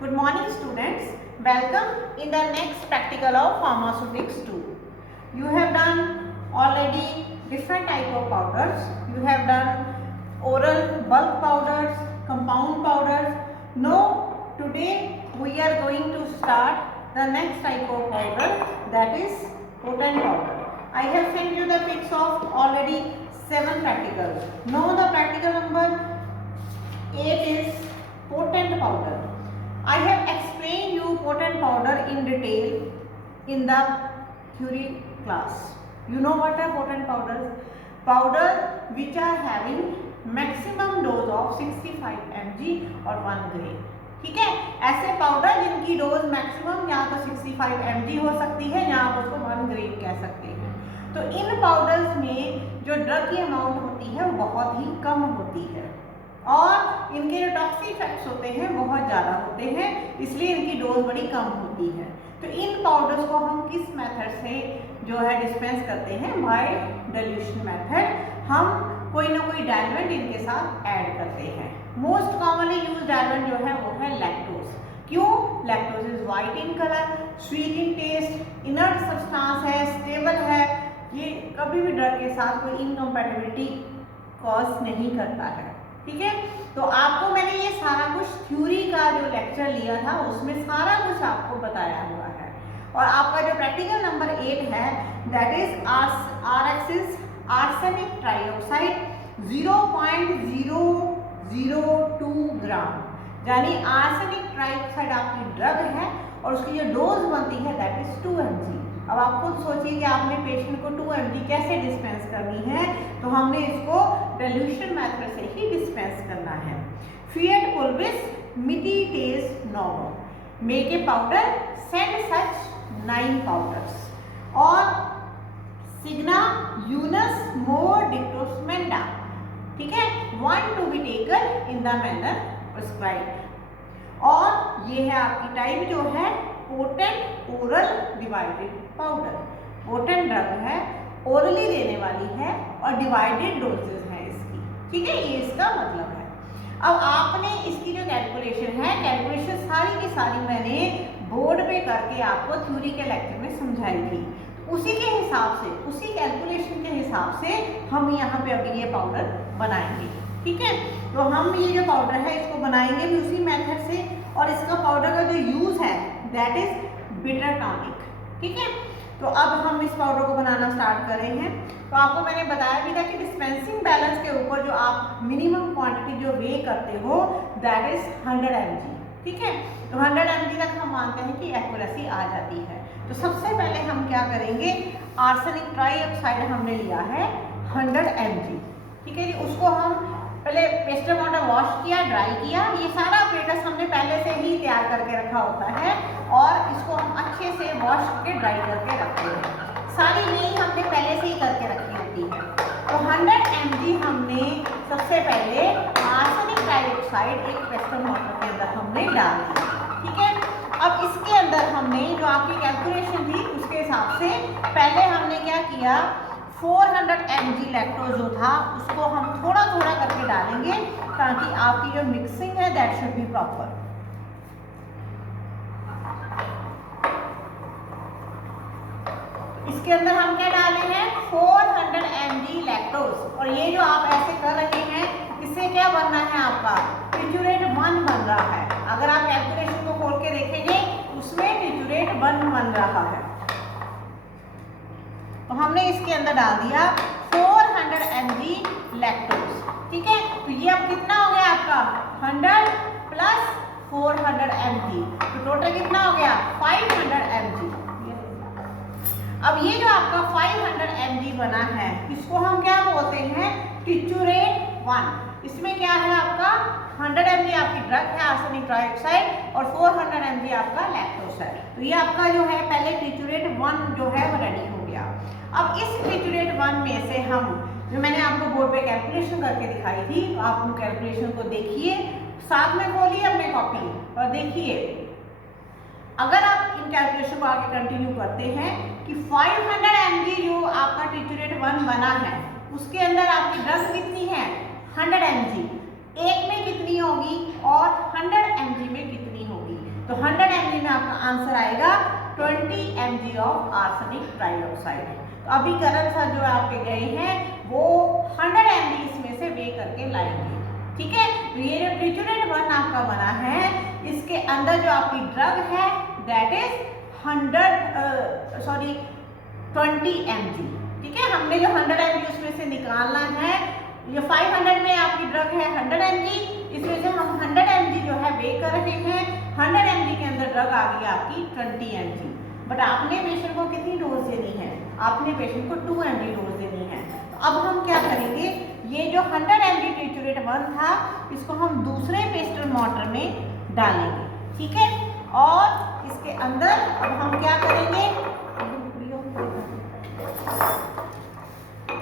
Good morning students. Welcome in the next practical of pharmaceutics 2. You have done already different type of powders. You have done oral bulk powders, compound powders. Now today we are going to start the next type of powder, that is potent powder. I have sent you the pics of already 7 practicals. Now the practical number 8 is potent powder. I have explained you potent powder in detail in the theory class. You know what are potent powders? Powder which are having maximum dose of 65 mg और 1 ग्राम. ठीक है, ऐसे powder जिनकी dose maximum या तो 65 mg हो सकती है या आप उसको 1 ग्राम कह सकते हैं. तो इन पाउडर्स में जो ड्रग की अमाउंट होती है वो बहुत ही कम होती है और इनके जो टॉक्सिक इफेक्ट्स होते हैं बहुत ज़्यादा होते हैं, इसलिए इनकी डोज बड़ी कम होती है. तो इन पाउडर्स को हम किस मेथड से जो है डिस्पेंस करते हैं? By dilution method. हम कोई ना कोई डाइल्यूएंट इनके साथ ऐड करते हैं. मोस्ट कॉमनली यूज डाइल्यूएंट जो है वो है लैक्टोज. क्यों? Lactose is white in colour, sweet in taste, inert substance है, स्टेबल है. ये कभी भी ड्रग के साथ कोई इनकम्पैटिबिलिटी कॉज नहीं करता है. ठीक है, तो आपको मैंने ये सारा कुछ थ्योरी का जो लेक्चर लिया था उसमें सारा कुछ आपको बताया हुआ है. और आपका जो प्रैक्टिकल नंबर 8 है दैट इज आरएक्सिस आर्सेनिक ट्राइऑक्साइड 0.002 ग्राम. यानी आर्सेनिक ट्राइऑक्साइड आपकी ड्रग है और उसकी जो डोज बनती है दैट इज 2 mg. अब आप खुद सोचिए कि आपने पेशेंट को 2 mg कैसे डिस्पेंस करनी है, तो हमने इसको डाइल्यूशन मेथड से ही डिस्पेंस करना है. फिएट पुल्विस मिटिटेस नोवो make a powder send such 9 powders और सिग्ना यूनस मोर डिक्टोसमेंडा. ठीक है, 1 to be taken in the manner prescribed. और ये है आपकी टाइप जो है potent oral divided powder. Potent drug है, ओरली देने वाली है और डिवाइडेड डोजेज है इसकी. ठीक है, ये इसका मतलब है. अब आपने इसकी जो कैलकुलेशन है, कैलकुलेशन सारी की सारी मैंने बोर्ड पे करके आपको थ्योरी के लेक्चर में समझाई थी. उसी के हिसाब से, उसी कैलकुलेशन के हिसाब से हम यहाँ पे अभी ये पाउडर बनाएंगे. ठीक है, तो हम ये जो पाउडर है इसको बनाएंगे भी उसी मेथड से. और इसका पाउडर का जो यूज है दैट इज बिटर टॉनिक. ठीक है, तो अब हम इस पाउडर को बनाना स्टार्ट कर रहे हैं. तो आपको मैंने बताया भी था कि डिस्पेंसिंग बैलेंस के ऊपर जो आप मिनिमम क्वांटिटी जो वे करते हो दैट इज 100 mg. ठीक है, तो 100 mg तक हम मानते हैं कि एक्यूरेसी आ जाती है. तो सबसे पहले हम क्या करेंगे, आर्सेनिक ट्राइऑक्साइड हमने लिया है 100 mg. ठीक है जी, उसको हम पहले पेस्टर वाटर वॉश किया, ड्राई किया. ये सारा अपरेटस हमने पहले से ही तैयार करके रखा होता है और इसको हम अच्छे से वॉश करके ड्राई करके रखते हैं. सारी नहीं हमने पहले से ही करके रखी होती है. तो 100 mg हमने सबसे पहले आर्सेनिक ट्राइऑक्साइड एक पेस्टर वाटर के अंदर हमने डाल दिया. ठीक है, अब इसके अंदर हमने जो आपकी कैलकुलेशन थी उसके हिसाब से पहले हमने क्या किया, 400 mg लैक्टोज जो था उसको हम थोड़ा थोड़ा करके डालेंगे ताकि आपकी जो मिक्सिंग है दैट शुड बी प्रॉपर. इसके अंदर हम क्या डाले हैं, 400 mg लैक्टोज. और ये जो आप ऐसे कर रहे हैं इससे क्या बनना है, आपका टिचुरेट 1 बन रहा है. अगर आप कैलकुलेशन को खोल के देखेंगे उसमें टिचुरेट 1 बन रहा है. तो हमने इसके अंदर डाल दिया 400 mg लैक्टोज. ठीक है, तो ये अब कितना हो गया आपका 100 प्लस 400 mg, तो टोटल कितना हो गया 500 mg. अब ये जो आपका 500 mg बना है इसको हम क्या बोलते हैं, टिचुरेट 1. इसमें क्या है आपका 100 mg आपकी ड्रग है आर्सेनिक ट्राइऑक्साइड और 400 mg आपका लैक्टोज है. तो ये आपका जो है पहले टिचुरेट 1 जो है वो रेडी हो गया. अब इस टिचुरेट 1 में से हम जो मैंने आपको बोर्ड पे कैलकुलेशन करके दिखाई थी, तो आप उन कैलकुलेशन को देखिए, साथ में खोलिए अपने कॉपी और देखिए. अगर आप इन कैलकुलेशन को आगे कंटिन्यू करते हैं कि 500 mg जो आपका टिचुरेट 1 बना है उसके अंदर आपकी ड्रग कितनी है 100 mg, एक में कितनी होगी और 100 mg में कितनी होगी. तो 100 mg में आपका आंसर आएगा 20 mg ऑफ आर्सेनिक ट्राइऑक्साइड। तो अभी करण सर जो आपके गए हैं वो 100 mg इसमें से वे करके लाएंगे, ठीक है। तो ये जो ट्रिचुरेट 1 आपका बना है, इसके अंदर जो आपकी ड्रग है दैट इज 20 mg, ठीक है। हमने जो 100 mg उसमें से निकालना है, ये 500 में आपकी ड्रग है 100 mg, इसमें से हम 100 mg जो है वे कर रहे हैं। 100 mg के अंदर ड्रग आ गई आपकी 20 mg, बट आपने पेशेंट को कितनी डोज देनी है, आपने पेशेंट को 2 mg डोज देनी है। तो अब हम क्या करेंगे, ये जो 100 mg ट्रिचुरेट 1 था इसको हम दूसरे पेस्टर मॉर्टर में डालेंगे, ठीक है। और इसके अंदर अब हम क्या करेंगे,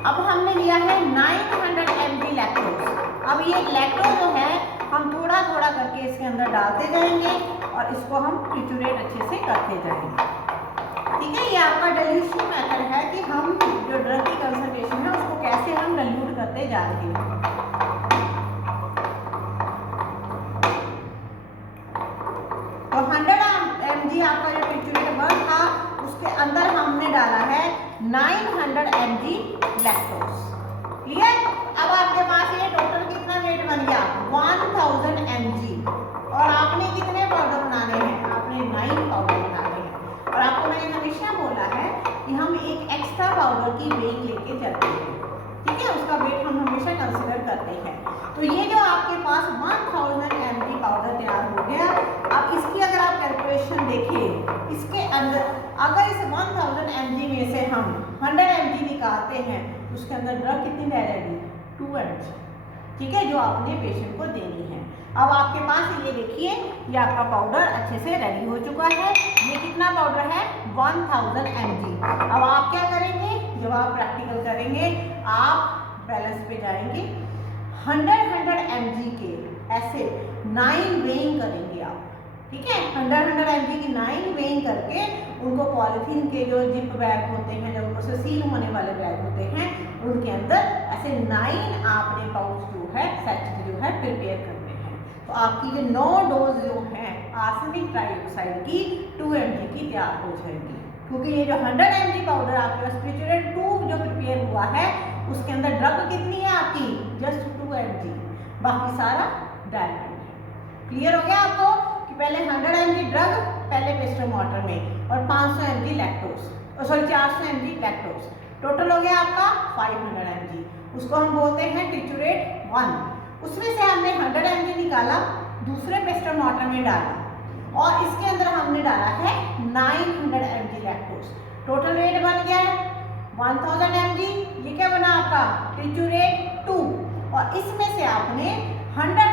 अब हमने लिया है 900 mg लैक्टोज। अब ये लैक्टोज जो है हम थोड़ा थोड़ा करके इसके अंदर डालते जाएंगे और इसको हम ट्रिचुरेट अच्छे से करते जाएंगे, ठीक है। ये आपका डाइल्यूशन मेथड है कि हम जो ड्रग की कंसंट्रेशन है उसको कैसे हम डाइल्यूट करते जा रहे हैं। तो 100 mg आपका जो ट्रिचुरेट 1 था उसके अंदर हमने डाला है 900 mg लैक्टोज, क्लियर। अब आपके पास ये टोटल कितना वेट बन गया 1000 mg, और आपने कितने पाउडर बनाने हैं, आपने 9 पाउडर बनाने हैं। और आपको मैंने हमेशा बोला है कि हम एक एक्स्ट्रा पाउडर की वेट लेके चलते हैं, ठीक है, उसका वेट हम हमेशा कंसिडर करते हैं। तो ये जो आपके पास 1000 mg पाउडर तैयार हो गया। अब इसकी अगर आप कैलकुलेशन देखें, इसके अंदर अगर इस 1000 mg में से हम 100 mg निकालते हैं तो उसके अंदर ड्रग कितनी रह जाएगी 2 mg, ठीक है, जो आपने पेशेंट को देनी है। अब आपके पास ये देखिए ये आपका पाउडर अच्छे से रेडी हो चुका है। ये कितना पाउडर है 1000 mg। अब आप क्या करेंगे, जब आप प्रैक्टिकल करेंगे आप बैलेंस पे जाएंगे, 100 mg के ऐसे 9 वेइंग करेंगे आप, ठीक है। 100 mg की 9 वेइंग करके उनको पॉलिथीन के जो जिप बैग होते हैं, जब ऊपर से सील होने वाले बैग होते हैं, उनके अंदर ऐसे 9 आपने पाउच जो है सैचेट जो है प्रिपेयर करने हैं। तो आपकी जो 9 डोज जो है आर्सेनिक ट्राइऑक्साइड की 2 mg की तैयार हो जाएगी, क्योंकि ये जो 100 mg पाउडर आपके पास ट्रिचुरेट 2 जो प्रिपेयर हुआ है उसके अंदर ड्रग कितनी है आपकी जस्ट 2 mg, बाकी सारा डायमंड है। क्लियर हो गया आपको कि पहले 100 mg ड्रग पहले पेस्टर मॉर्टर में और 500 mg lactose, sorry 400 mg lactose, total हो गया आपका 500 mg। उसको हम बोलते हैं ट्रिचुरेट 1। उसमें से हमने 100 mg निकाला, दूसरे पेस्टर मॉर्टर में डाला और इसके अंदर हमने डाला है 900 mg लैक्टोज। टोटल वेट बन गया 1000 mg। ये क्या बना आपका ट्रिचुरेट 2, और इसमें से आपने 100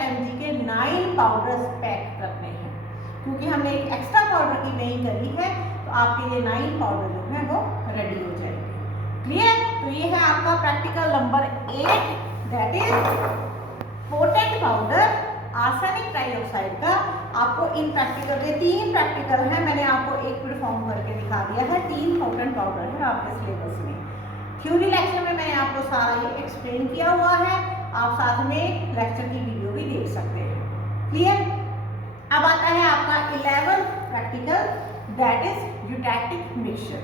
mg के 9 पाउडर्स पैक करने हैं, क्योंकि हमने एक एक्स्ट्रा पाउडर की वेइंग करी है। तो आपके लिए 9 पाउडर जो है वो रेडी हो जाएंगे, क्लियर। तो ये है आपका practical number 8, that is potent powder arsenic trioxide का। आपको इन प्रैक्टिकल के 3 प्रैक्टिकल है, मैंने आपको एक परफॉर्म करके दिखा दिया है। 3 पोटेंट पाउडर है आपके सिलेबस में। थ्योरी लेक्चर में मैंने आपको सारा ये एक्सप्लेन किया हुआ है, आप साथ में लेक्चर की वीडियो भी देख सकते हैं, क्लियर। अब आता है आपका 11th practical, that is eutectic mixture.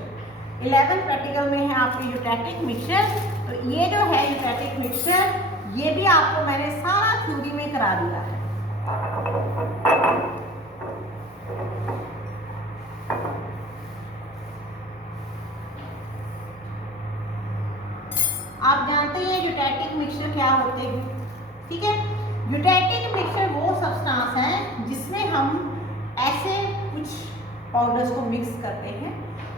11th practical में है आपके यूटैक्टिक मिक्सचर। तो ये जो है यूटैक्टिक मिक्सचर, ये भी आपको मैंने सारा थ्योरी में करा दिया है। आप जानते हैं यूटैक्टिक मिक्सचर क्या होते हैं, ठीक है। यूटैक्टिक मिक्सचर वो सब्सटेंस है जिसमें हम ऐसे कुछ पाउडर्स को मिक्स करते हैं।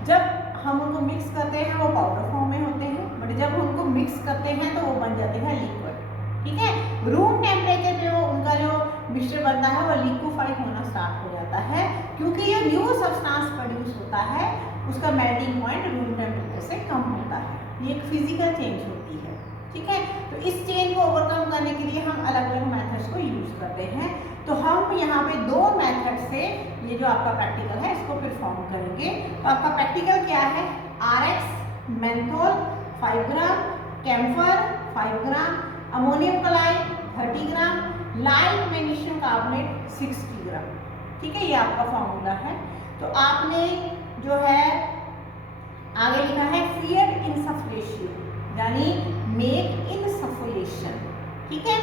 जब हम उनको मिक्स करते हैं वो पाउडर फॉर्म में होते हैं, बट जब उनको मिक्स करते हैं तो वो बन जाते हैं लिक्विड, ठीक है। रूम टेम्परेचर पे वो उनका जो मिक्सचर बनता है वो लिक्विफाई होना स्टार्ट हो जाता है, क्योंकि ये न्यू सब्सटेंस प्रोड्यूस होता है, उसका मेल्टिंग पॉइंट रूम टेम्परेचर से कम होता है। ये एक फिजिकल चेंज होती है, ठीक है। तो इस चेंज को ओवरकम करने के लिए हम अलग अलग मेथड्स को यूज करते हैं। तो हम यहाँ पे 2 मेथड से ये जो आपका प्रैक्टिकल है इसको परफॉर्म करेंगे। तो आपका प्रैक्टिकल क्या है, RX मेंथोल 5 ग्राम, कैम्फर 5 ग्राम, अमोनियम क्लोराइड 30 ग्राम, लाइट मैग्नीशियम कार्बोनेट 60 ग्राम, ठीक है, ये आपका फॉर्मूला है। तो आपने जो है आगे लिखा है फियर इनसफिशिएंट यानी मेक इनसफिशिएंट, ठीक है।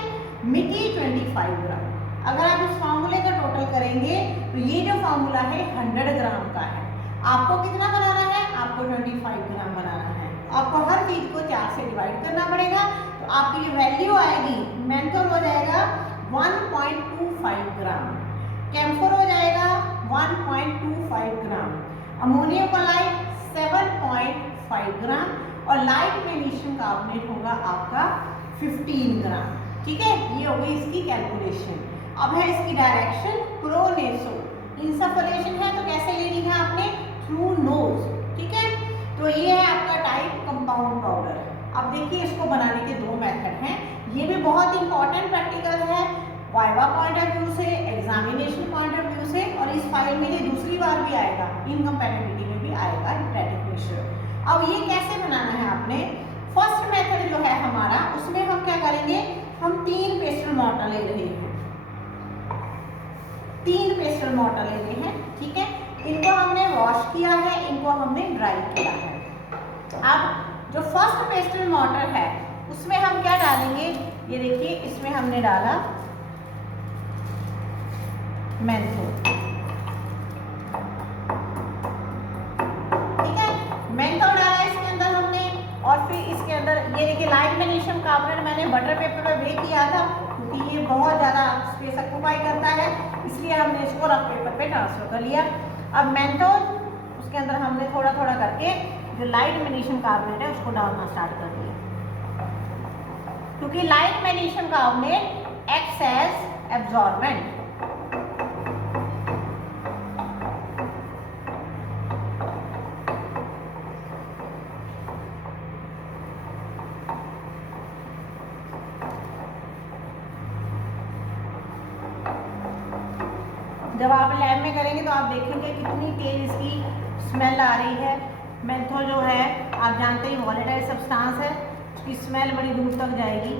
मिट्टी 25 ग्राम। अगर आप इस फार्मूले का टोटल करेंगे तो ये जो फार्मूला है 100 ग्राम का है। आपको कितना बनाना है? आपको 25 ग्राम बनाना है। आपको हर चीज को 4 से डिवाइड करना पड़ेगा। तो आपकी जो वैल्यू आएगी, मेंथोल हो जाएगा 1.25 ग्राम, कैम्फोर हो जाएगा 1.25 ग्राम, अमोनियम क्लोराइड 7.5 ग्राम और लाइट मैग्नीशियम कार्बोनेट होगा आपका 15 ग्राम। ठीक है, ये हो गई इसकी कैलकुलेशन। अब है इसकी डायरेक्शन प्रोनेसो। इंसफलेशन है तो कैसे लेनी है आपने? Through nose. ठीक है, तो ये है आपका टाइप कंपाउंड पाउडर। अब देखिए इसको बनाने के 2 मेथड हैं। ये भी बहुत इंपॉर्टेंट प्रैक्टिकल है वाइवा पॉइंट ऑफ व्यू से, एग्जामिनेशन पॉइंट ऑफ व्यू से, और इस फाइल में ये दूसरी बार भी आएगा, इनकम्पैटिबिलिटी में भी आएगा स्टैटिक प्रेशर। अब ये कैसे बनाना है आपने? फर्स्ट मेथड जो है हमारा, उसमें हम क्या करेंगे, हम 3 पेस्टल मॉर्टर ले रहे हैं, 3 पेस्टल मॉर्टर ले रहे हैं। ठीक है, इनको हमने वॉश किया है, इनको हमने ड्राई किया है। अब जो फर्स्ट पेस्टल मॉर्टर है उसमें हम क्या डालेंगे, ये देखिए इसमें हमने डाला मेंथोल। ठीक है, मेंथोल डाला इसके अंदर हमने, और फिर इसके अंदर ये देखिए लाइट मैग्नीशियम कार्बोनेट मैंने बटर पेपर पे बेक किया था, क्योंकि ये बहुत ज़्यादा स्पेस ऑक्यूपाई करता है, इसलिए हमने इसको रफ पेपर पे ट्रांसफर कर लिया। अब मेंथोल उसके अंदर हमने थोड़ा थोड़ा करके जो लाइट मैग्नीशियम कार्बोनेट है उसको डालना स्टार्ट कर दिया, क्योंकि light magnesium carbonate acts as absorbent. जब आप लैब में करेंगे तो आप देखेंगे कितनी तेज इसकी स्मेल आ रही है। मेंथोल जो है आप जानते ही वॉलेटाइल सब्सटेंस है, उसकी स्मेल बड़ी दूर तक जाएगी।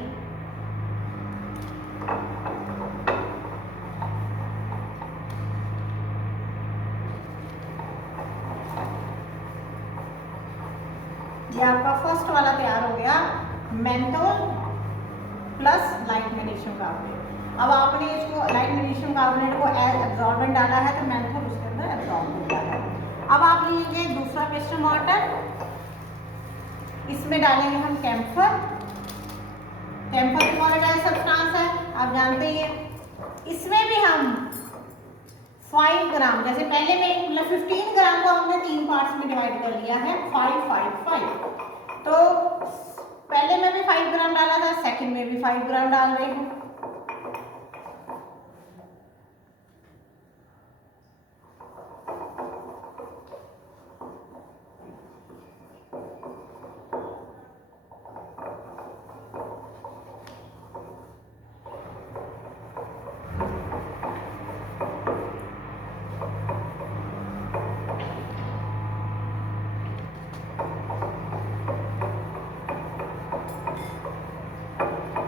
ये आपका फर्स्ट वाला तैयार हो गया, menthol plus light magnesium carbonate. अब आपने इसको लाइट मैग्नीशियम कार्बोनेट को एज एब्जॉर्बेंट डाला है तो मेंथोल उसके अंदर एब्जॉर्ब होता है। अब आप लीजिए दूसरा पेस्टल मॉर्टर, इसमें डालेंगे हम कैम्फर। कैम्फर वॉलेटाइल सब्सटेंस है, आप जानते ही हैं। इसमें भी हम 5 ग्राम, जैसे पहले में मतलब 15 ग्राम को हमने 3 पार्ट्स में डिवाइड कर लिया है, 5 5 5। तो पहले में भी 5 ग्राम डाला था, सेकंड में भी 5 ग्राम डाल रही हूँ।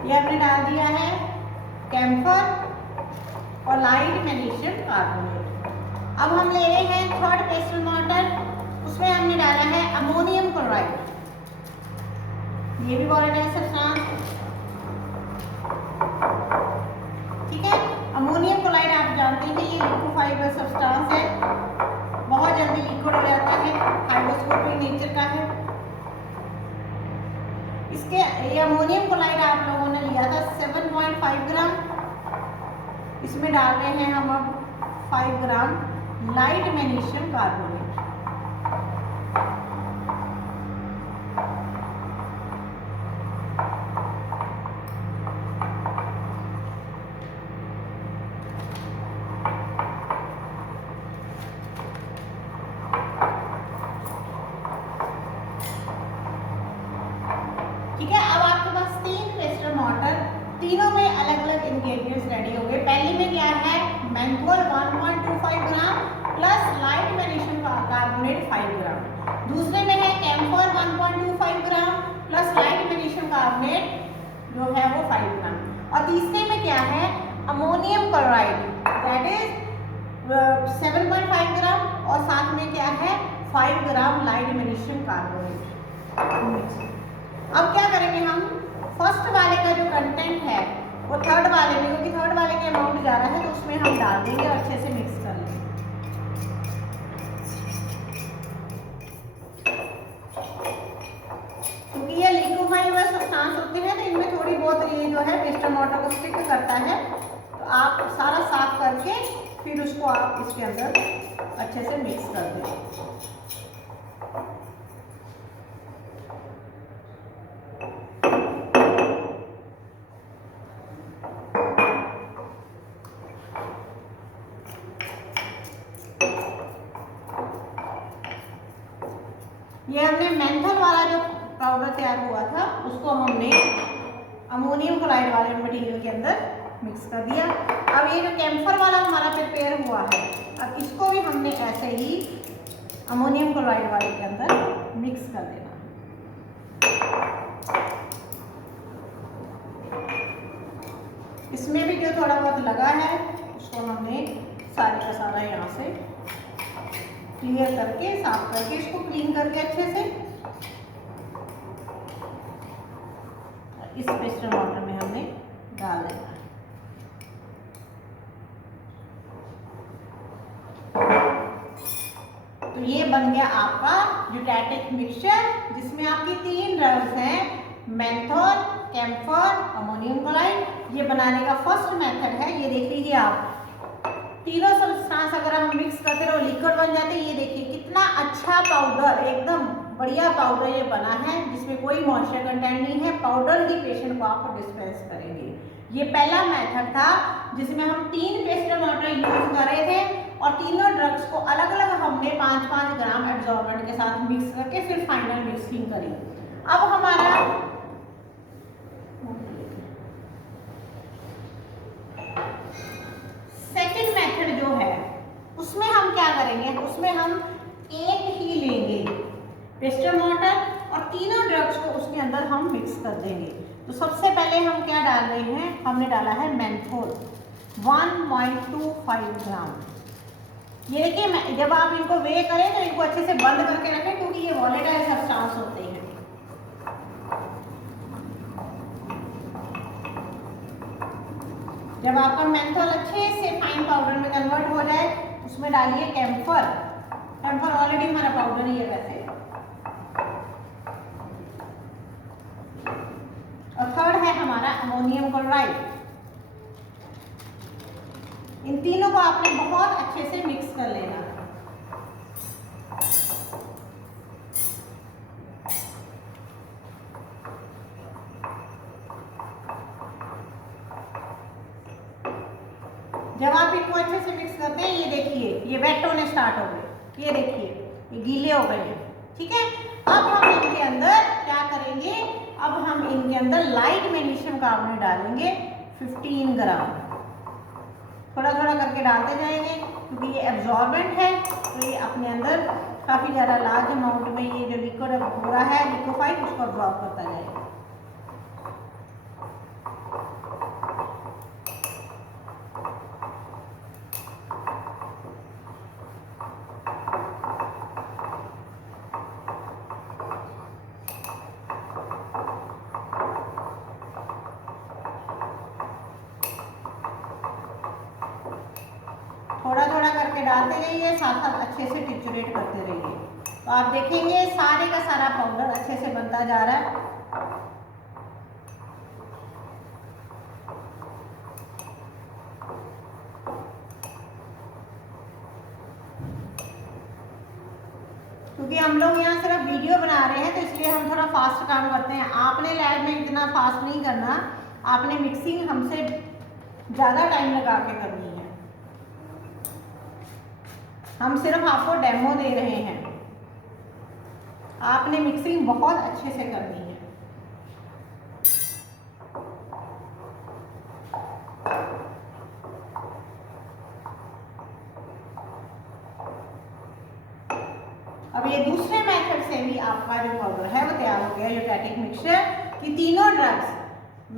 ये हमने डाल दिया है कैम्फर और लाइट मैग्नीशियम कार्बोनेट। अब हम ले रहे हैं थर्ड पेस्टल मॉर्टर, उसमें हमने डाला है अमोनियम क्लोराइड। ये भी वॉलेटाइल सब्सटेंस, ठीक है। अमोनियम क्लोराइड आप जानते हैं ये लिक्विफाइबल सब्सटेंस है, बहुत जल्दी लिक्विड हो जाता है, हाइड्रोस्कोपिक नेचर का है। इसके ये अमोनियम क्लोराइड आप लोगों ने लिया था 7.5 ग्राम, इसमें डाल रहे हैं हम अब 5 ग्राम लाइट मैग्नीशियम कार्बोनेट। ठीक है, अब आपके पास 3 पेस्टल मॉर्टर, तीनों में अलग अलग इंग्रेडिएंट्स रेडी हो गए। पहले में क्या है, menthol 1.25 gram plus light magnesium carbonate 5 gram. दूसरे में है camphor 1.25 gram plus light magnesium carbonate जो है वो 5 ग्राम। और तीसरे में क्या है, अमोनियम क्लोराइड दैट इज 7.5 ग्राम और साथ में क्या है 5 ग्राम लाइट मैग्नीशियम कार्बोनेट। अब क्या करेंगे हम, फर्स्ट वाले का जो कंटेंट है वो थर्ड वाले में, क्योंकि थर्ड वाले के अमाउंट ज़्यादा है तो उसमें हम डाल देंगे और अच्छे से मिक्स कर लेंगे। क्योंकि ये लिक्विफाइबल सब्सटेंस होते हैं तो इनमें थोड़ी बहुत ये जो है पेस्टर मोर्टर को स्टिक करता है, तो आप सारा साफ करके फिर उसको आप इसके अंदर अच्छे से मिक्स कर दें। ये हमने मेंथल वाला जो पाउडर तैयार हुआ था उसको हमने अमोनियम क्लोराइड वाले मटेरियल के अंदर मिक्स कर दिया। अब ये जो कैम्फर वाला हमारा प्रिपेयर हुआ है, अब इसको भी हमने ऐसे ही अमोनियम क्लोराइड वाले के अंदर मिक्स कर देना। इसमें भी जो थोड़ा बहुत लगा है उसको हमने सारे का सारा यहाँ से क्लियर करके, साफ करके, इसको क्लीन करके अच्छे से इस पेस्टर वाटर में हमने डाल देना है। तो ये बन गया आपका यूटैटिक मिक्सचर, जिसमें आपकी 3 ड्रग्स हैं, मेंथोल, कैम्फर, अमोनियम क्लोराइड। ये बनाने का फर्स्ट मेथड है। ये देख लीजिए आप, तीनों सब्सटेंस अगर हम मिक्स करते रहो लिक्विड बन जाते हैं। ये देखिए कितना अच्छा पाउडर, एकदम बढ़िया पाउडर ये बना है, जिसमें कोई मॉइस्चर कंटेंट नहीं है। पाउडर ही पेशेंट को आप डिस्पेंस करेंगे। ये पहला मेथड था जिसमें हम 3 पेस्टर मोर्टर यूज कर रहे थे और तीनों ड्रग्स को अलग अलग हमने 5-5 ग्राम एब्जॉर्बेंट के साथ मिक्स करके फिर फाइनल मिक्सिंग करी। अब हमारा सेकंड मेथड जो है उसमें हम क्या करेंगे, उसमें हम एक ही लेंगे पेस्टर मोर्टर और तीनों ड्रग्स को उसके अंदर हम मिक्स कर देंगे। तो सबसे पहले हम क्या डाल रहे हैं, हमने डाला है मेंथोल 1.25 ग्राम। ये देखिए, जब आप इनको वे करें तो इनको अच्छे से बंद करके रखें क्योंकि ये वॉलेटाइल सब्सटेंस होते हैं। जब आपका मेंथोल अच्छे से फाइन पाउडर में कन्वर्ट हो जाए उसमें डालिए कैम्फर। कैम्फर ऑलरेडी हमारा पाउडर ही है वैसे। और थर्ड है हमारा अमोनियम क्लोराइड। इन तीनों को आपने बहुत अच्छे से मिक्स कर लेना। जब आप इनको अच्छे से मिक्स करते हैं, ये देखिए ये वेट होने स्टार्ट हो गए, ये देखिए ये गीले हो गए हैं, ठीक है। अब हम इनके अंदर क्या करेंगे, अब हम इनके अंदर लाइट मैग्नीशियम कार्बोनेट डालेंगे 15 ग्राम। थोड़ा थोड़ा करके डालते जाएंगे क्योंकि ये एब्जॉर्बेंट है, तो ये अपने अंदर काफ़ी ज़्यादा लार्ज अमाउंट में ये जो लिक्विड हो रहा है लिक्विफाइड उसको एब्जॉर्ब करता जाएगा। थोड़ा थोड़ा करके डालते रहिए, साथ साथ अच्छे से टिचुरेट करते रहिए, तो आप देखेंगे सारे का सारा पाउडर अच्छे से बनता जा रहा है। क्योंकि हम लोग यहाँ सिर्फ वीडियो बना रहे हैं तो इसलिए हम थोड़ा फास्ट काम करते हैं। आपने लैब में इतना फास्ट नहीं करना, आपने मिक्सिंग हमसे ज़्यादा टाइम लगा के करनी है। हम सिर्फ आपको डेमो दे रहे हैं, आपने मिक्सिंग बहुत अच्छे से करनी है। अब ये दूसरे मेथड से भी आपका जो पाउडर है वो तैयार हो गया यूटैटिक मिक्सचर की तीनों ड्रग्स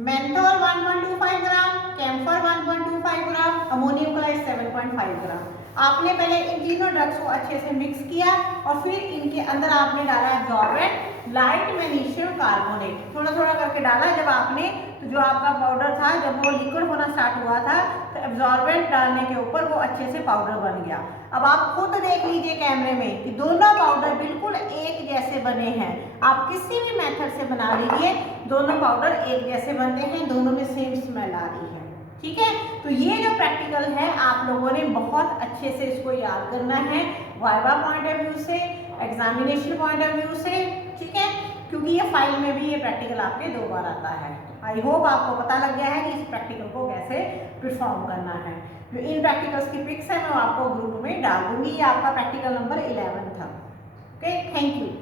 मेंथोल 1.25 ग्राम, कैम्फर 1.25 ग्राम, अमोनियम क्लोराइड 7.5 ग्राम। आपने पहले इन तीनों ड्रग्स को अच्छे से मिक्स किया और फिर इनके अंदर आपने डाला एब्जॉर्बेंट लाइट मैग्नीशियम कार्बोनेट, थोड़ा थोड़ा करके डाला जब आपने, तो जो आपका पाउडर था जब वो लिक्विड होना स्टार्ट हुआ था तो एब्जॉर्बेंट डालने के ऊपर वो अच्छे से पाउडर बन गया। अब आप खुद देख लीजिए कैमरे में कि दोनों पाउडर बिल्कुल एक जैसे बने हैं। आप किसी भी मेथड से बना लीजिए, दोनों पाउडर एक जैसे बनते हैं, दोनों में सेम स्मेल आ रही है। ठीक है, तो ये जो प्रैक्टिकल है आप लोगों ने बहुत अच्छे से इसको याद करना है, वाइवा पॉइंट ऑफ व्यू से, एग्जामिनेशन पॉइंट ऑफ व्यू से। ठीक है, क्योंकि ये फाइल में भी ये प्रैक्टिकल आपके 2 बार आता है। आई होप आपको पता लग गया है कि इस प्रैक्टिकल को कैसे परफॉर्म करना है। जो इन प्रैक्टिकल्स की पिक्स है मैं आपको ग्रुप में डाल दूंगी। ये आपका प्रैक्टिकल नंबर 11 था। Okay, thank you.